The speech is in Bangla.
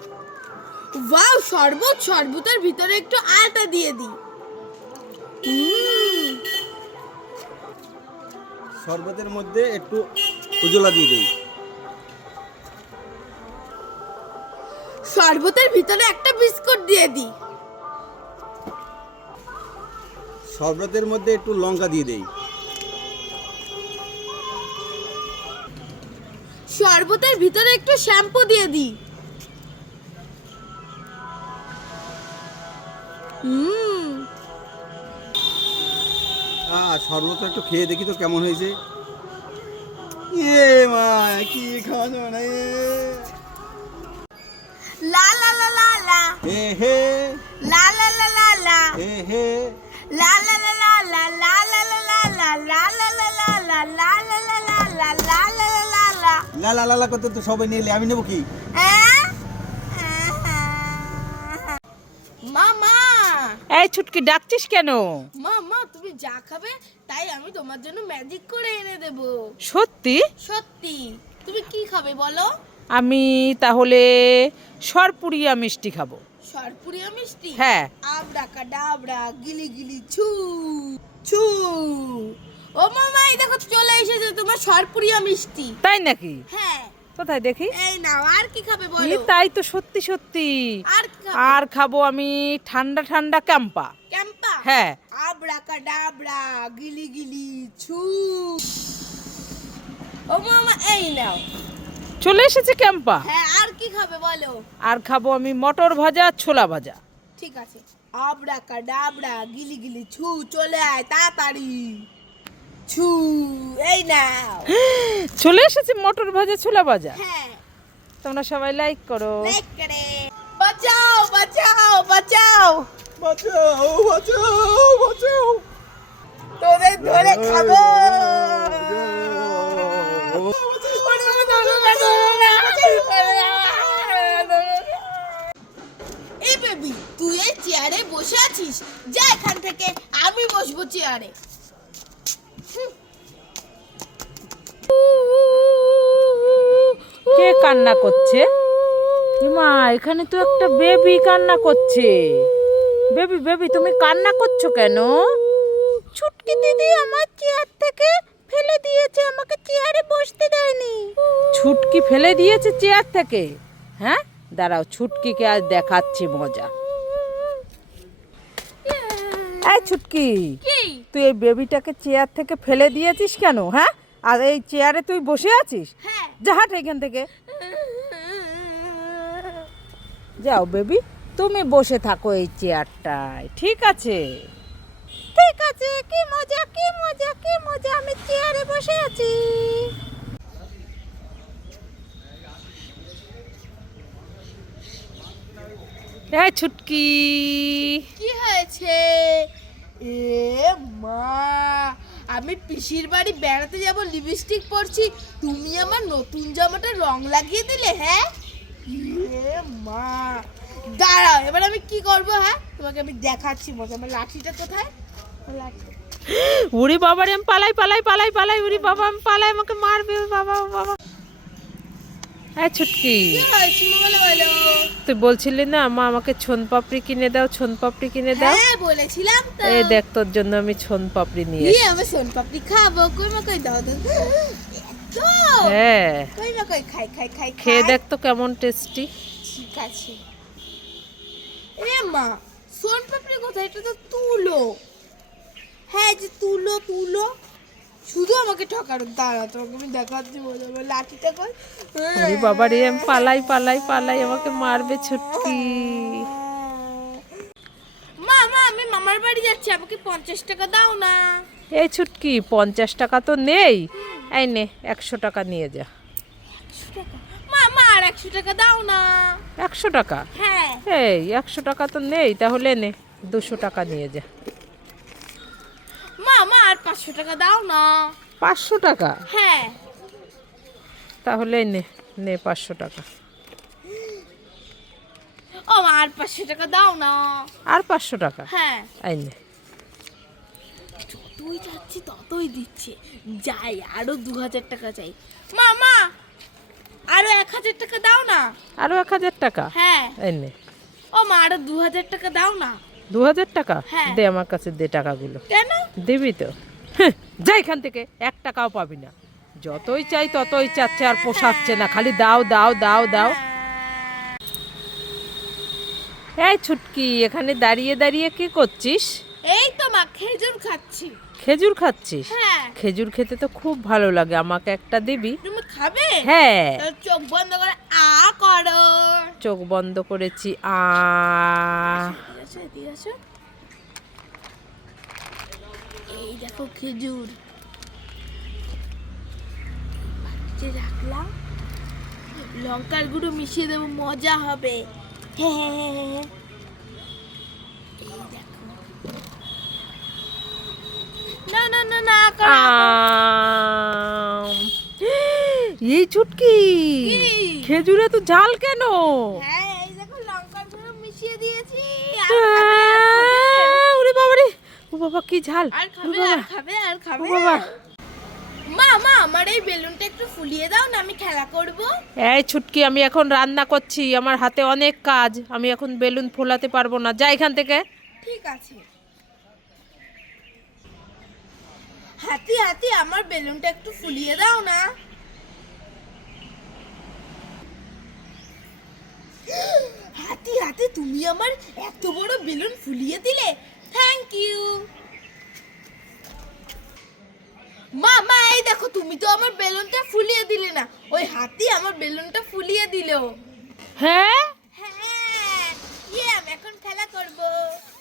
ওয়াও, শরবতের ভিতরে একটু আটা দিয়ে দিই। শরবতের মধ্যে একটু উজলা দিয়ে দেই। শরবতের ভিতরে একটা বিস্কুট দিয়ে দিই। শরবতের মধ্যে একটু লঙ্কা দিয়ে দেই। শরবতের ভিতরে একটু শ্যাম্পু দিয়ে দিই। শরবতটা একটু খেয়ে দেখি তো কেমন হয়েছে। মা কি খাওয়া না। লা লা লা লা লা হে হে লা লা লা লা লা হে হে লা লা লা লা লা লা লা লা লা লা লা লা লা লা লা লা লা লা লা লা লা লা লা। লা লা লা লা করতে তো সবাই নিলে আমি নেবো কি? মামা, এই ছুটকি ডাকছিস কেন? মামা তুমি যা খাবে তাই আমি তোমার জন্য ম্যাজিক করে এনে দেব। সত্যি? সত্যি। তুমি কি খাবে বলো? আমি তাহলে সরপুরিয়া মিষ্টি খাবো। সরপুরিয়া মিষ্টি? হ্যাঁ। আবরাকাডাবরা, গিলি গিলি ছু ছু। ও মামা, এই দেখো চলে এসেছে তোমার সরপুরিয়া মিষ্টি। তাই নাকি? হ্যাঁ। কোথায় দেখি? এই নাও, আর কি খাবে এই বলো? তাই তো, সত্যি সত্যি। আর কি খাবে? আর খাবো আমি ঠান্ডা ঠান্ডা ক্যাম্পা। ক্যাম্পা? হ্যাঁ। আবরাকাডাবরা, গিলি গিলি ছু। ও মামা, এই নাও। চলে এসেছে ক্যাম্পা। হ্যাঁ, আর কি খাবে বলো? আর খাবো আমি মটর ভাজা, ছোলা ভাজা। ঠিক আছে। আবরাকাডাবরা, গিলি গিলি ছু, চলে আয় তাড়াতাড়ি। ছু, এই নাও। চলে এসেছে মটর ভাজা, ছোলা ভাজা। হ্যাঁ। তোমরা সবাই লাইক করো। লাইক করে। বাঁচাও বাঁচাও বাঁচাও। বাঁচাও বাঁচাও বাঁচাও। তোদের ধরে খাবো। এই বেবি, তুই এই চেয়ারে বসে আছিস, যা এখান থেকে, আমি বসবো চেয়ারে। কে কান্না করছে? মা, এখানে তো একটা বেবি কান্না করছে। বেবি বেবি, তুমি কান্না করছো কেন? ছুটকি দিদি আমার চেয়ার থেকে ফেলে দিয়েছে, আমাকে চেয়ারে বসতে দেয়নি। ছুটকি ফেলে দিয়েছে চেয়ার থেকে? হ্যাঁ, দাঁড়াও, ছুটকিকে আজ দেখাচ্ছি মজা। এই ছুটকি, কি? তুই এই বেবিটাকে চেয়ার থেকে ফেলে দিয়েছিস কেন? হ্যাঁ, আর এই চেয়ারে তুই বসে আছিস? হ্যাঁ। যা হাট এখান থেকে, যাও বেবি, তুমি বসে থাকো এই চেয়ারটায়। ঠিক আছে? ঠিক আছে। কি মজা কি মজা কি মজা, আমি চেয়ারে বসে আছি। এই ছুটকি, কি হয়েছে? এ মা, আমি পিসির বাড়ি বেড়াতে যাব, লিপস্টিক পরছি, তুমি আমার নতুন জামাটা রং লাগিয়ে দিলে। হ্যাঁ, এ মা, দাঁড়াও, এবার আমি কি করব? হ্যাঁ, তোমাকে আমি দেখাচ্ছি মজা। আমার লাঠিটা কোথায়? আমার লাঠি। উড়ি বাবা রে, আমি পালাই পালাই পালাই পালাই, উড়ি বাবা আমি পালাই, আমাকে মারবে বাবা বাবা। এই ছুটকি, কি হয়েছে বলো বলো? তুই বলছিলি না মা আমাকে ছোন পাপড়ি কিনে দাও, ছোন পাপড়ি কিনে দাও। হ্যাঁ, বলেছিলাম তো। এই দেখ, তোর জন্য আমি ছোন পাপড়ি নিয়ে কি, এসেছি। আমি সোন পাপড়ি খাবো? কই মা, কই দাও দাও। তো হ্যাঁ, কই মা, কই, খাই খাই খাই খেয়ে খাই। দেখ তো কেমন টেস্টি। ঠিক আছে। এ মা, সোন পাপড়ি কোথায়? এটা তো তুলো। হ্যাঁ, যে তুলো তুলো। শুধু আমাকে ঠকানো। দাঁড়া, তোমাকে আমি দেখাচ্ছি মজা। আমার লাঠিটা কই? উড়ি বাবা রে, আমি পালাই পালাই পালাই, আমাকে মারবে ছুটকি। মা মা, আমি মামার বাড়ি যাচ্ছি, আমাকে 50 টাকা দাও না। এই ছুটকি, 50 টাকা তো নেই। এই নে, 100 টাকা নিয়ে যা। 100 টাকা? মা মা, আর 100 টাকা দাও না। 100 টাকা? হ্যাঁ। এই 100 টাকা তো নেই, তাহলে নে, 200 টাকা নিয়ে যা। মা মা, আর 500 টাকা দাও না। 500 টাকা? হ্যাঁ। তাহলে নে নে, 500 টাকা। ও মা, আর 500 টাকা দাও না। আর 500 টাকা? হ্যাঁ। এই নে। যতই যাচ্ছি ততই দিচ্ছে। যাই, আরো 2000 টাকা চাই। মা মা, আরো 1000 টাকা দাও না। আরো 1000 টাকা? হ্যাঁ। এই নে। ও মা, আরো 2000 টাকা দাও না। 2000 টাকা? হ্যাঁ। দে আমার কাছে, দে টাকাগুলো। কেন? দিবি তো? হ্যাঁ, যা এখান থেকে, 1 টাকাও পাবি না। যতই চাই ততই চাচ্ছে, আর পোষাচ্ছে না, খালি দাও দাও দাও দাও। এই ছুটকি, এখানে দাঁড়িয়ে দাঁড়িয়ে কি করছিস? এই তো মা, খেজুর খাচ্ছি। খেজুর খাচ্ছিস? হ্যাঁ। খেজুর খেতে তো খুব ভালো লাগে, আমাকে একটা দিবি? তুমি খাবে? হ্যাঁ। তাহলে চোখ বন্ধ করে করো। চোখ বন্ধ করেছি। এদিকে আসো, এদিকে আসো। এই দেখো খেজুর, বাটিতে রাখলাম, লঙ্কার গুঁড়ো মিশিয়ে দেবো, মজা হবে। হ্যাঁ হ্যাঁ হ্যাঁ হ্যাঁ। এই দেখো, না না না না করো। এই ছুটকি, কি? খেজুরে তো ঝাল কেন? হ্যাঁ, এই দেখো লঙ্কার গুঁড়ো মিশিয়ে দিয়েছি। আর খাবে, আর খাবে? ওরে বাবা রে, ও বাবা কি ঝাল! আর খাবে, ও বাবা, আর খাবে, আর ও খাবে? বাবা। মা মা, আমার এই বেলুনটা একটু ফুলিয়ে দাও না, আমি খেলা করব। এই ছুটকি, আমি এখন রান্না করছি, আমার হাতে অনেক কাজ, আমি এখন বেলুন ফোলাতে পারবো না, যা এখান থেকে। ঠিক আছে। হাতি হাতি, আমার বেলুনটা একটু ফুলিয়ে দাও না। হাতি হাতি, তুমি আমার এত বড় বেলুন ফুলিয়ে দিলে, থ্যাংক ইউ। মা মা, এই দেখো, তুমি তো আমার বেলুনটা ফুলিয়ে দিলে না, ওই হাতি আমার বেলুনটা ফুলিয়ে দিল। হ্যাঁ, হ্যাঁ, আমি এখন খেলা করব।